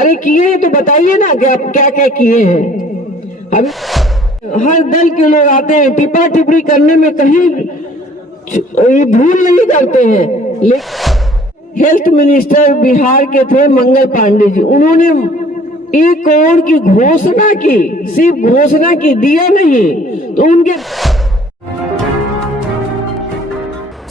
अरे किए हैं तो बताइए ना कि आप क्या क्या किए हैं। अभी हर दल के लोग आते हैं, टिप्पा टिप्पणी करने में कहीं भूल नहीं करते हैं। लेकिन हेल्थ मिनिस्टर बिहार के थे मंगल पांडे जी, उन्होंने 1 करोड़ की घोषणा की, सिर्फ घोषणा की, दिया नहीं। तो उनके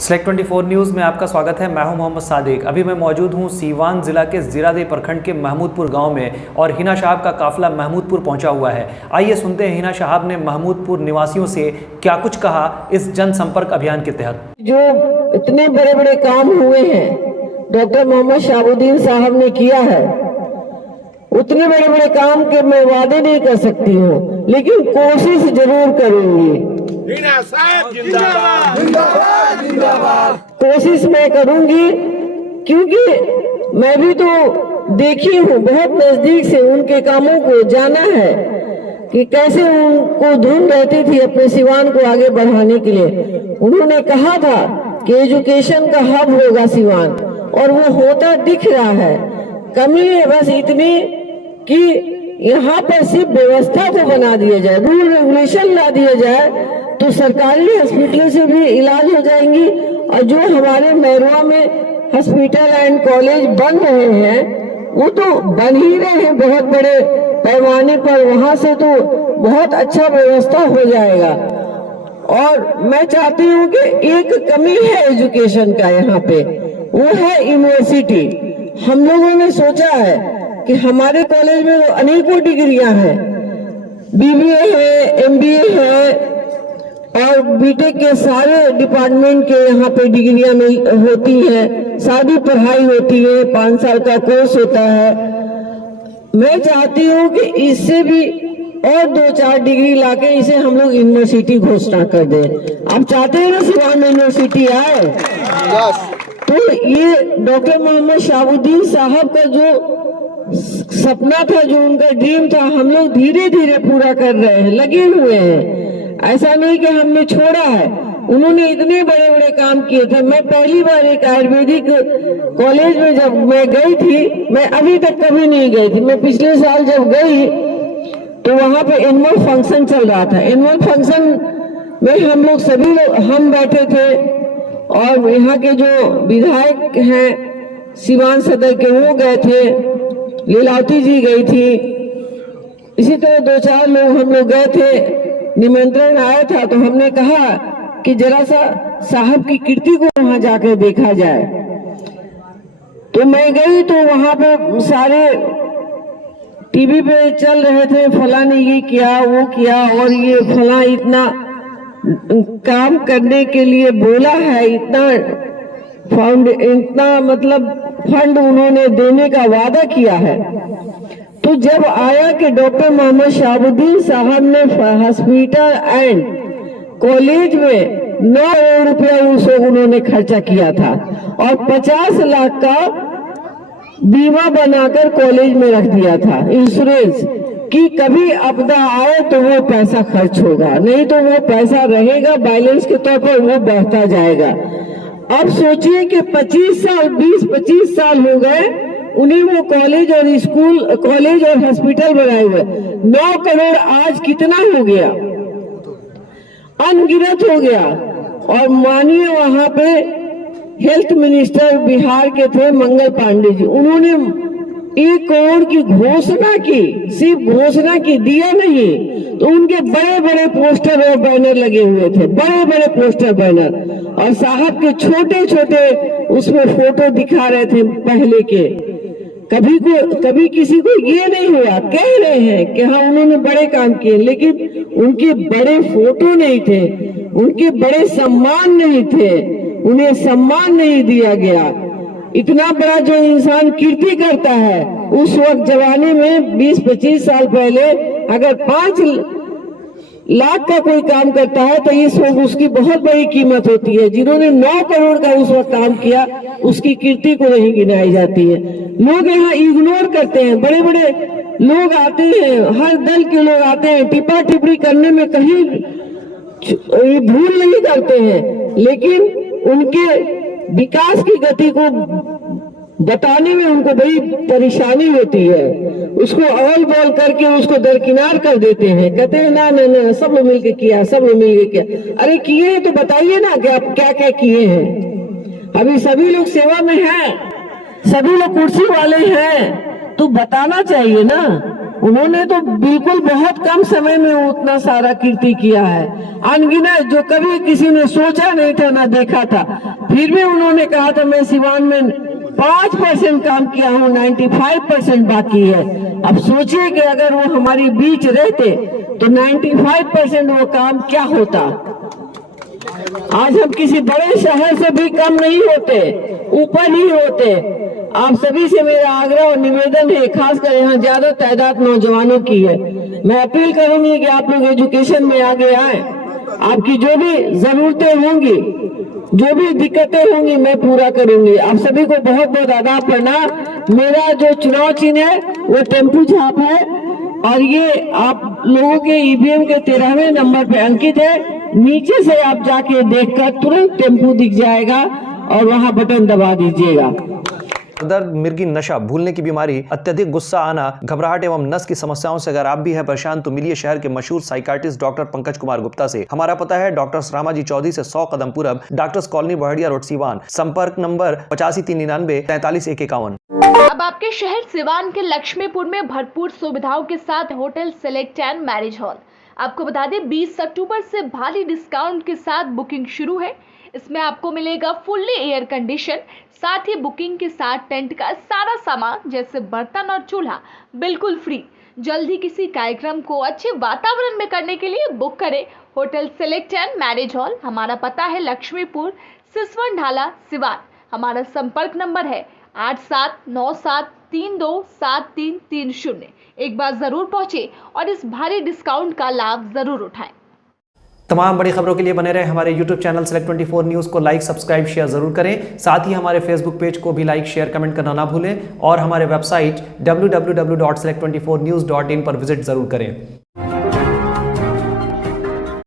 Select 24 न्यूज़ में आपका स्वागत है। मैं हूं मोहम्मद सादिक। अभी मैं मौजूद हूं सीवान जिला के जीरादेई प्रखंड के महमूदपुर गांव में और हिना साहब का काफिला महमूदपुर पहुंचा हुआ है। आइए सुनते हैं हिना साहब ने महमूदपुर निवासियों से क्या कुछ कहा इस जनसंपर्क अभियान के तहत। जो इतने बड़े बड़े काम हुए हैं डॉक्टर मोहम्मद शहाबुद्दीन साहब ने किया है, उतने बड़े बड़े काम के मैं वादे नहीं कर सकती हूँ, लेकिन कोशिश जरूर करूंगी। कोशिश मैं करूंगी, क्योंकि मैं भी तो देखी हूँ, बहुत नजदीक से उनके कामों को जाना है कि कैसे उनको धुन रहती थी अपने सिवान को आगे बढ़ाने के लिए। उन्होंने कहा था कि एजुकेशन का हब होगा सिवान, और वो होता दिख रहा है। कमी है बस इतनी कि यहाँ पर सिर्फ व्यवस्था को बना दिया जाए, रूल रेगुलेशन ला दिया जाए तो सरकारी हॉस्पिटल से भी इलाज हो जाएंगी। और जो हमारे मैरवा में हॉस्पिटल एंड कॉलेज बन रहे हैं, वो तो बन ही रहे हैं बहुत बड़े पैमाने पर, वहां से तो बहुत अच्छा व्यवस्था हो जाएगा। और मैं चाहती हूँ कि एक कमी है एजुकेशन का यहाँ पे, वो है यूनिवर्सिटी। हम लोगों ने सोचा है कि हमारे कॉलेज में अनेकों डिग्रियां हैं, BBA है, MBA है और बीटेक के सारे डिपार्टमेंट के यहाँ पे डिग्रियां होती है, सारी पढ़ाई होती है, 5 साल का कोर्स होता है। मैं चाहती हूँ कि इससे भी और 2-4 डिग्री लाके इसे हम लोग यूनिवर्सिटी घोषणा कर दें। आप चाहते हैं ना सिवान में यूनिवर्सिटी आए? तो ये डॉक्टर मोहम्मद शहाबुद्दीन साहब का जो सपना था, जो उनका ड्रीम था, हम लोग धीरे धीरे पूरा कर रहे हैं, लगे हुए हैं। ऐसा नहीं कि हमने छोड़ा है। उन्होंने इतने बड़े बड़े काम किए थे। मैं पहली बार एक आयुर्वेदिक कॉलेज में जब मैं गई थी, मैं अभी तक कभी नहीं गई थी, मैं पिछले साल जब गई तो वहां पे एनुअल फंक्शन चल रहा था। एनुअल फंक्शन में हम लोग सभी लोग हम बैठे थे और यहाँ के जो विधायक हैं सिवान सदर के वो गए थे, लीलावती जी गई थी, इसी तरह 2-4 लोग हम लोग गए थे। निमंत्रण आया था तो हमने कहा कि जरा सा साहब की कीर्ति को वहां जाकर देखा जाए। तो मैं गई तो वहां पे सारे टीवी पे चल रहे थे, फला ने ये किया वो किया और ये फला इतना काम करने के लिए बोला है, इतना मतलब फंड उन्होंने देने का वादा किया है। तो जब आया कि डॉक्टर मोहम्मद शहाबुद्दीन साहब ने हॉस्पिटल एंड कॉलेज में 9 करोड़ रुपया उन्होंने खर्चा किया था और 50 लाख का बीमा बनाकर कॉलेज में रख दिया था, इंश्योरेंस, कि कभी आपदा आए तो वो पैसा खर्च होगा, नहीं तो वो पैसा रहेगा बैलेंस के तौर पर, वो बढ़ता जाएगा। अब सोचिए कि 20-25 साल हो गए उन्हें वो कॉलेज और स्कूल, कॉलेज और हॉस्पिटल बनाए हुए। 9 करोड़ आज कितना हो गया? अनगिनत हो गया। और मानिए वहां पे हेल्थ मिनिस्टर बिहार के थे मंगल पांडे जी, उन्होंने 1 करोड़ की घोषणा की, सिर्फ घोषणा की, दिया नहीं। तो उनके बड़े बड़े पोस्टर और बैनर लगे हुए थे, बड़े बड़े पोस्टर बैनर, और साहब के छोटे छोटे उसमें फोटो दिखा रहे थे पहले के। कभी किसी को ये नहीं हुआ, कह रहे हैं कि हाँ उन्होंने बड़े काम किए, लेकिन उनके बड़े फोटो नहीं थे, उनके बड़े सम्मान नहीं थे, उन्हें सम्मान नहीं दिया गया। इतना बड़ा जो इंसान कीर्ति करता है, उस वक्त जमाने में 20-25 साल पहले अगर 5 लाख का कोई काम करता है तो इस वक्त उसकी बहुत बड़ी कीमत होती है। जिन्होंने 9 करोड़ का उस वक्त काम किया, उसकी कीर्ति को नहीं गिनाई जाती है। लोग यहाँ इग्नोर करते हैं, बड़े बड़े लोग आते हैं, हर दल के लोग आते हैं, टिप्पा टिप्पणी करने में कहीं भूल नहीं करते हैं, लेकिन उनके विकास की गति को बताने में उनको बड़ी परेशानी होती है। उसको ऑल बॉल करके उसको दरकिनार कर देते हैं, कहते हैं ना ना ना सब लोग मिलके किया, सब लोग मिलके किया। अरे किए हैं तो बताइए ना कि आप क्या क्या किए हैं। अभी सभी लोग सेवा में हैं, सभी लोग कुर्सी वाले हैं, तो बताना चाहिए ना। उन्होंने तो बिल्कुल बहुत कम समय में उतना सारा कीर्ति किया है, अनगिनत, जो कभी किसी ने सोचा नहीं था ना देखा था। फिर भी उन्होंने कहा था मैं सिवान में 5% काम किया हूँ, 95% बाकी है। अब सोचिए कि अगर वो हमारी बीच रहते तो 95% वो काम क्या होता। आज हम किसी बड़े शहर से भी कम नहीं होते, ऊपर ही होते। आप सभी से मेरा आग्रह और निवेदन है, खासकर यहाँ ज्यादा तादाद नौजवानों की है। मैं अपील करूंगी कि आप लोग एजुकेशन में आगे आए। आपकी जो भी जरूरतें होंगी, जो भी दिक्कतें होंगी, मैं पूरा करूंगी। आप सभी को बहुत बहुत आदाब प्रणाम। मेरा जो चुनाव चिन्ह है वो टेम्पू झाप है और ये आप लोगों के ईवीएम के 13वें नंबर पे अंकित है। नीचे से आप जाके देखकर तुरंत टेम्पू दिख जाएगा और वहां बटन दबा दीजिएगा। दर्द, मिर्गी, नशा, भूलने की बीमारी, अत्यधिक गुस्सा आना, घबराहट एवं नस की समस्याओं से अगर आप भी हैं परेशान तो मिलिए शहर के मशहूर साइकाट्रिस्ट डॉक्टर पंकज कुमार गुप्ता से। हमारा पता है डॉक्टर रामाजी चौधरी से 100 कदम पूरब, doctors colony Bahadiya road Siwan. संपर्क नंबर 85 399 43 151। अब आपके शहर सिवान के लक्ष्मीपुर में भरपूर सुविधाओं के साथ hotel select and marriage hall. आपको बता दें 20 अक्टूबर से भारी डिस्काउंट के साथ बुकिंग शुरू है। इसमें आपको मिलेगा फुल्ली एयर कंडीशन, साथ ही बुकिंग के साथ टेंट का सारा सामान जैसे बर्तन और चूल्हा बिल्कुल फ्री। जल्द ही किसी कार्यक्रम को अच्छे वातावरण में करने के लिए बुक करें hotel select and marriage hall. हमारा पता है लक्ष्मीपुर, सिसवन ढाला, सिवान। हमारा संपर्क नंबर है 8797327330। एक बार जरूर पहुंचे और इस भारी डिस्काउंट का लाभ जरूर उठाएं। तमाम बड़ी खबरों के लिए बने रहे हमारे YouTube चैनल Select24 न्यूज़ को लाइक, सब्सक्राइब, शेयर जरूर करें। साथ ही हमारे Facebook पेज को भी लाइक, शेयर, कमेंट करना ना भूलें और हमारे वेबसाइट www.select24news.in पर विजिट जरूर करें।